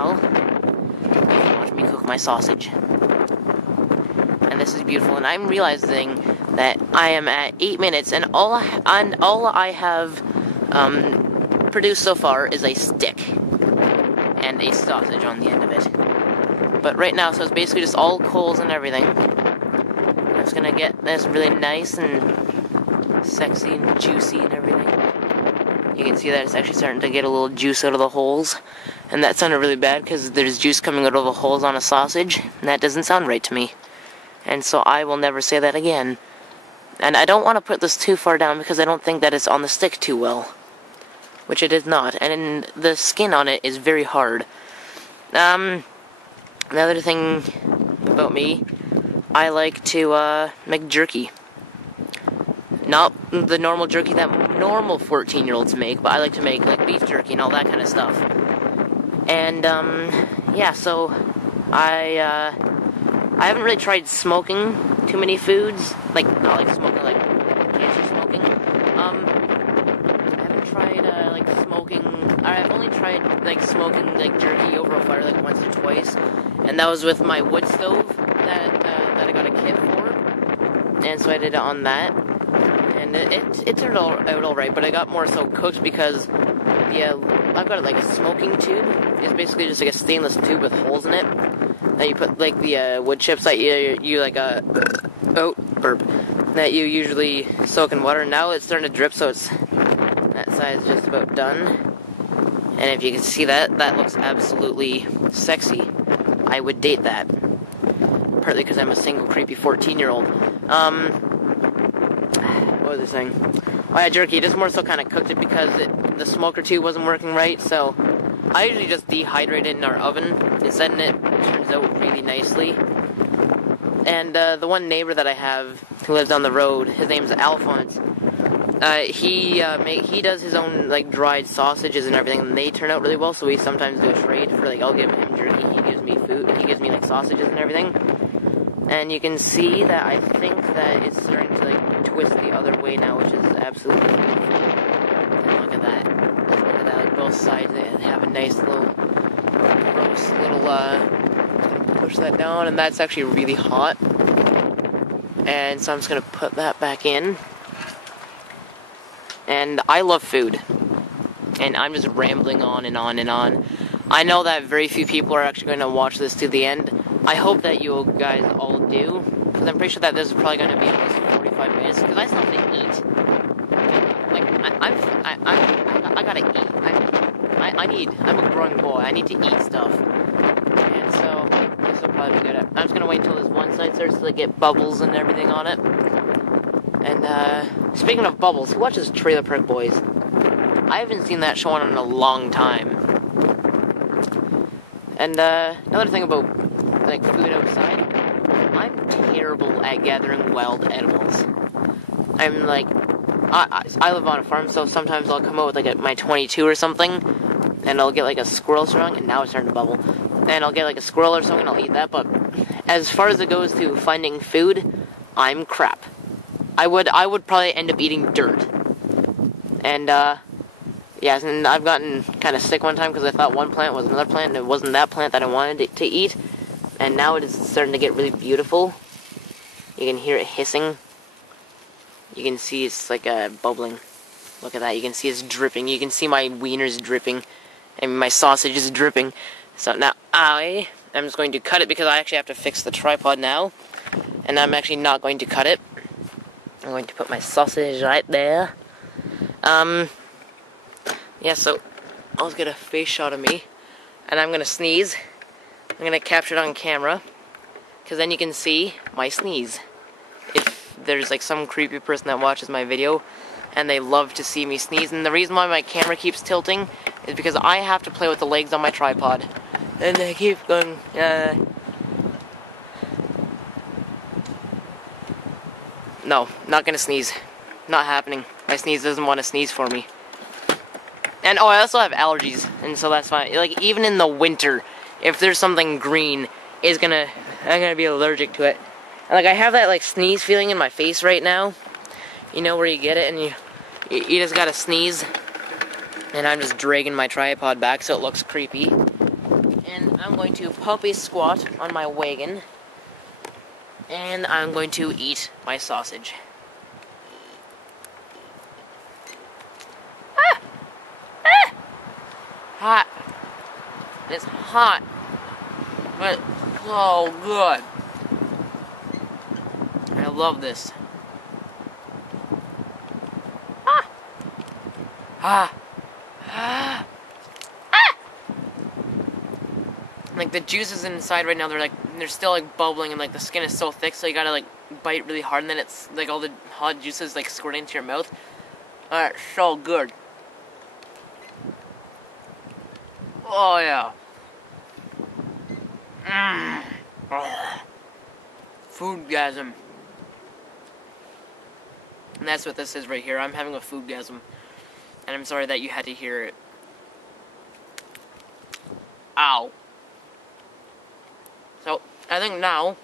now, watch me cook my sausage. And this is beautiful, and I'm realizing that I am at 8 minutes, and all I have produced so far is a stick and a sausage on the end of it. But right now, so it's basically just all coals and everything. I'm just gonna get this really nice and sexy and juicy and everything. You can see that it's actually starting to get a little juice out of the holes. And that sounded really bad because there's juice coming out of the holes on a sausage. And that doesn't sound right to me. And so I will never say that again. And I don't want to put this too far down because I don't think that it's on the stick too well. Which it is not. And the skin on it is very hard. Another thing about me, I like to make jerky. Not the normal jerky that normal 14-year-olds make, but I like to make like beef jerky and all that kind of stuff. And yeah, so I haven't really tried smoking too many foods, like not like smoking like cancer smoking. I haven't tried like smoking. I've only tried like smoking like jerky over a fire like once or twice, and that was with my wood stove that I got a kit for, and so I did it on that. And it turned out alright, but I got more so cooked because I've got like a smoking tube. It's basically just like a stainless tube with holes in it. That you put like the wood chips that you like burp that you usually soak in water. Now it's starting to drip, so it's that side's just about done. And if you can see that, that looks absolutely sexy. I would date that. Partly because I'm a single creepy 14-year-old. What was I saying? Oh yeah, jerky. Just more so kind of cooked it because the smoker tube wasn't working right, so I usually just dehydrate it in our oven, and then it turns out really nicely. And the one neighbor that I have who lives down the road, his name's Alphonse. He does his own like dried sausages and everything, and they turn out really well. So we sometimes do a trade for like I'll give him jerky, he gives me food, he gives me like sausages and everything. And you can see that I think that it's starting to like twist the other way now, which is absolutely beautiful. And look at that. Look at that, like both sides they have a nice little gross little push that down, and that's actually really hot. And so I'm just gonna put that back in. And I love food. And I'm just rambling on and on and on. I know that very few people are actually going to watch this to the end. I hope that you guys all do, because I'm pretty sure that this is probably going to be at least 45 minutes, because I still have to eat. Like, I gotta eat. I'm a growing boy. I need to eat stuff. And so, this will probably be good. I'm just going to wait until this one side starts to get bubbles and everything on it. And, speaking of bubbles, who watches Trailer Park Boys? I haven't seen that show on in a long time. And, another thing about like food outside, I'm terrible at gathering wild animals. I'm like, I live on a farm, so sometimes I'll come out with like my 22 or something, and I'll get like a squirrel strung, and now it's starting to bubble, and I'll get like a squirrel or something, and I'll eat that. But as far as it goes to finding food, I'm crap. I would probably end up eating dirt. And yeah, and I've gotten kind of sick one time because I thought one plant was another plant, and it wasn't that plant that I wanted to eat. And now it is starting to get really beautiful. You can hear it hissing. You can see it's like bubbling. Look at that. You can see it's dripping. You can see my wieners dripping. And my sausage is dripping. So now I am just going to cut it because I actually have to fix the tripod now. And I'm actually not going to cut it. I'm going to put my sausage right there. Yeah, so I'll get a face shot of me. And I'm going to sneeze. I'm going to capture it on camera, because then you can see my sneeze. If there's like some creepy person that watches my video, and they love to see me sneeze, and the reason why my camera keeps tilting is because I have to play with the legs on my tripod. And they keep going, No, not going to sneeze. Not happening. My sneeze doesn't want to sneeze for me. And oh, I also have allergies, and so that's fine. Like, even in the winter, if there's something green, I'm gonna be allergic to it. And like, I have that like sneeze feeling in my face right now. You know where you get it, and you just gotta sneeze. And I'm just dragging my tripod back so it looks creepy. And I'm going to puppy squat on my wagon. And I'm going to eat my sausage. Ah! Ah! Hot. It's hot. But so good. I love this. Ah! Ah! Ah! Ah! Like the juices inside right now, they're still like bubbling, and like the skin is so thick, so you gotta like bite really hard, and then it's like all the hot juices like squirting into your mouth. It's so good. Oh yeah. Mmm. Oh. Foodgasm. And that's what this is right here. I'm having a foodgasm. And I'm sorry that you had to hear it. Ow. So, I think now,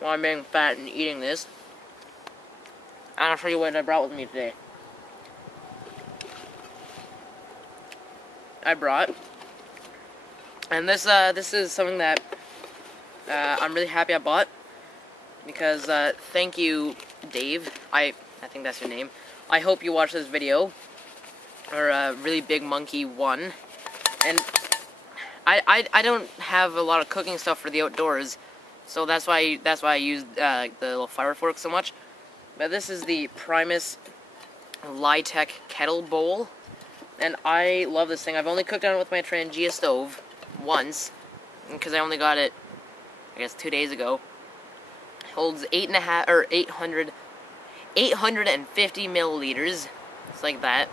while I'm being fat and eating this, I'll show you what I brought with me today. I brought, and this is something that I'm really happy I bought, because thank you, Dave. I think that's your name. I hope you watch this video, or Really Big Monkey 1. And I don't have a lot of cooking stuff for the outdoors, so that's why I used the little fire fork so much. But this is the Primus Litec kettle bowl, and I love this thing. I've only cooked on it with my Trangia stove once, because I only got it, I guess, 2 days ago. It holds 850 milliliters. It's like that.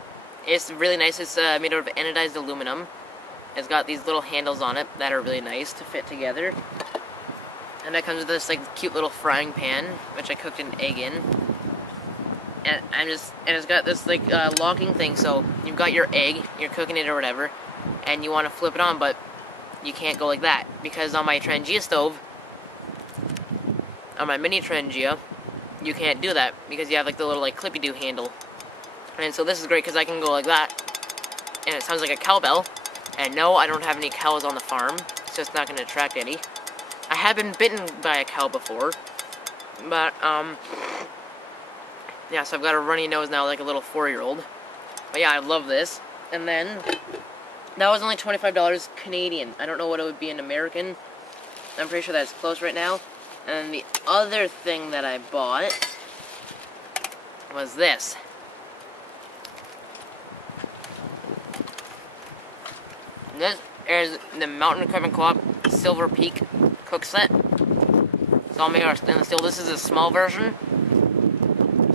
It's really nice. It's made out of anodized aluminum. It's got these little handles on it that are really nice to fit together. And that comes with this like cute little frying pan, which I cooked an egg in. And it's got this like locking thing, so you've got your egg, you're cooking it or whatever, and you want to flip it on, but you can't go like that, because on my Trangia stove, on my mini Trangia, you can't do that, because you have like the little like clippy-do handle. And so this is great because I can go like that, and it sounds like a cowbell. And no, I don't have any cows on the farm, so it's not going to attract any. I have been bitten by a cow before, but yeah, so I've got a runny nose now like a little 4-year-old. But yeah, I love this. And then, that was only $25 Canadian. I don't know what it would be in American. I'm pretty sure that's close right now. And the other thing that I bought was this. This is the Mountain Equipment Co-op Silver Peak cook set. It's all made out of stainless steel. This is a small version.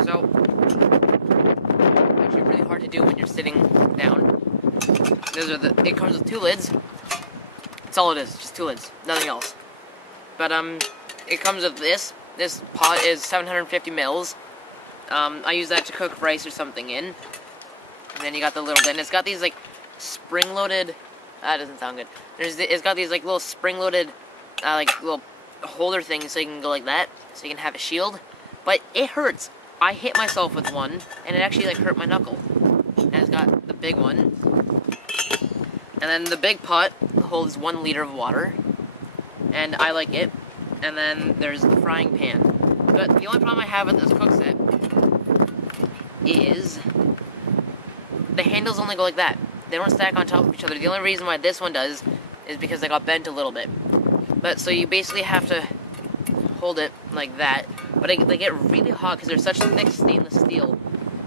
So, it's actually really hard to do when you're sitting down. It comes with 2 lids. That's all it is, just 2 lids, nothing else. But it comes with this. This pot is 750 mils. I use that to cook rice or something in. And then you got the little lid. It's got these like spring-loaded. That doesn't sound good. It's got these like little spring-loaded, like little holder things, so you can go like that, so you can have a shield. But it hurts. I hit myself with one, and it actually like hurt my knuckle. And it's got the big one, and then the big pot holds 1 liter of water, and I like it. And then there's the frying pan. But the only problem I have with this cook set is the handles only go like that. They don't stack on top of each other. The only reason why this one does is because they got bent a little bit. But so you basically have to hold it like that. But they get really hot because they're such thick stainless steel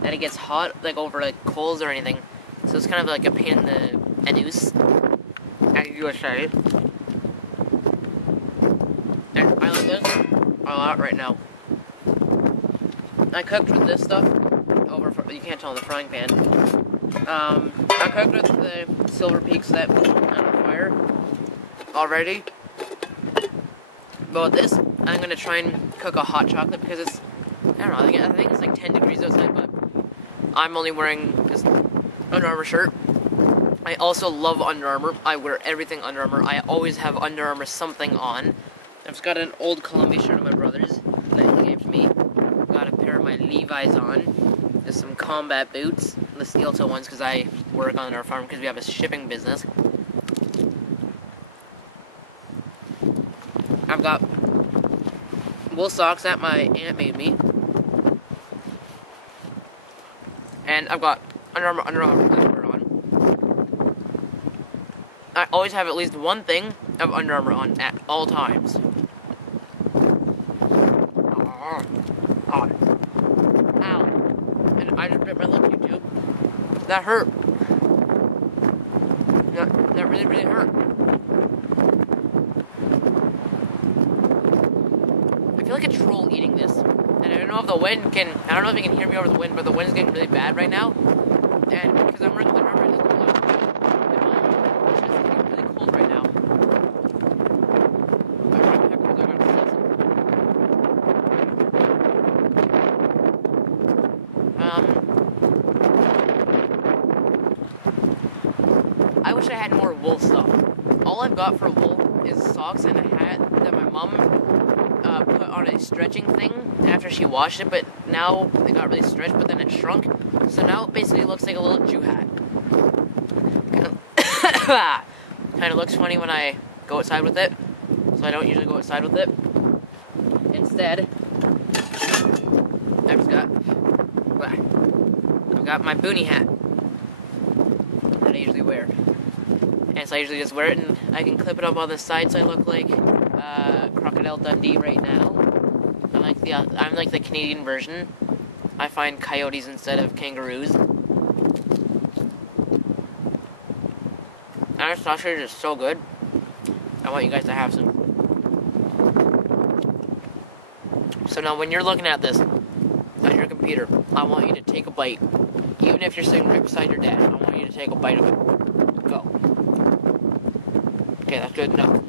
that it gets hot like over like coals or anything. So it's kind of like a pain in the anus, as you would say. And I like this a lot right now. I cooked with this stuff over. You can't tell in the frying pan. I cooked with the Silver Peak set on the fire already. But with this, I'm gonna try and cook a hot chocolate because it's, I don't know, I think it's like 10 degrees outside, but I'm only wearing this Under Armour shirt. I also love Under Armour. I wear everything Under Armour. I always have Under Armour something on. I've just got an old Columbia shirt of my brother's that he gave to me. Got a pair of my Levi's on. There's some combat boots, the steel toe ones, because I work on our farm because we have a shipping business. I've got wool socks that my aunt made me. And I've got Under Armour underwear on. I always have at least one thing of Under Armour on at all times. Ow. And I just bit my lip, YouTube. That hurt. That really, really hurt. I feel like a troll eating this. And I don't know if the wind can... I don't know if you can hear me over the wind, but the wind is getting really bad right now. And because I'm wearing the armor, it's cold. It's just getting really cold right now. I wish I had more wool stuff. All I've got for wool is socks and a hat that my mom put on a stretching thing after she washed it, but now it got really stretched, but then it shrunk. So now it basically looks like a little Jew hat. Kind of looks funny when I go outside with it, so I don't usually go outside with it. Instead, I've got my boonie hat that I usually wear. And so I usually just wear it, and I can clip it up on the side so I look like Crocodile Dundee right now. I'm like the Canadian version. I find coyotes instead of kangaroos. Our sausage is so good. I want you guys to have some. So now when you're looking at this on your computer, I want you to take a bite. Even if you're sitting right beside your dad, I want you to take a bite of it. Go. Okay, that's good enough.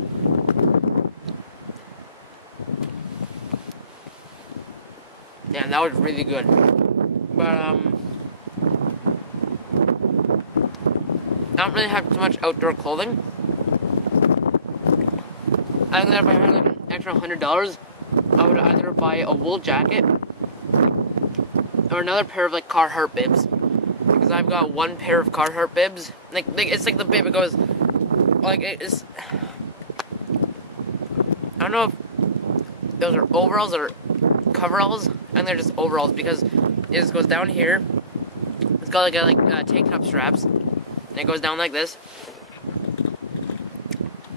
Yeah, that was really good. But, I don't really have too much outdoor clothing. I think that if I had like an extra $100, I would either buy a wool jacket or another pair of like Carhartt bibs. Because I've got one pair of Carhartt bibs. Like it's like the bib, it goes, like it's, I don't know if those are overalls or coveralls, and they're just overalls because it just goes down here. It's got like tank top straps, and it goes down like this,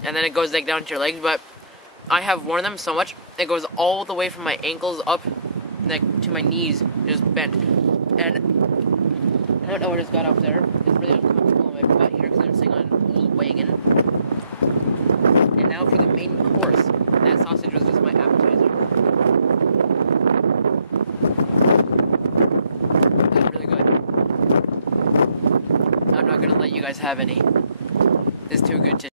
and then it goes like down to your legs. But I have worn them so much it goes all the way from my ankles up, like to my knees, just bent. And I don't know what it's got up there. It's really uncomfortable on my butt here because I'm sitting on an old wagon. And now for the main course. That sausage was just my appetizer. That's really good. I'm not gonna let you guys have any. It's too good to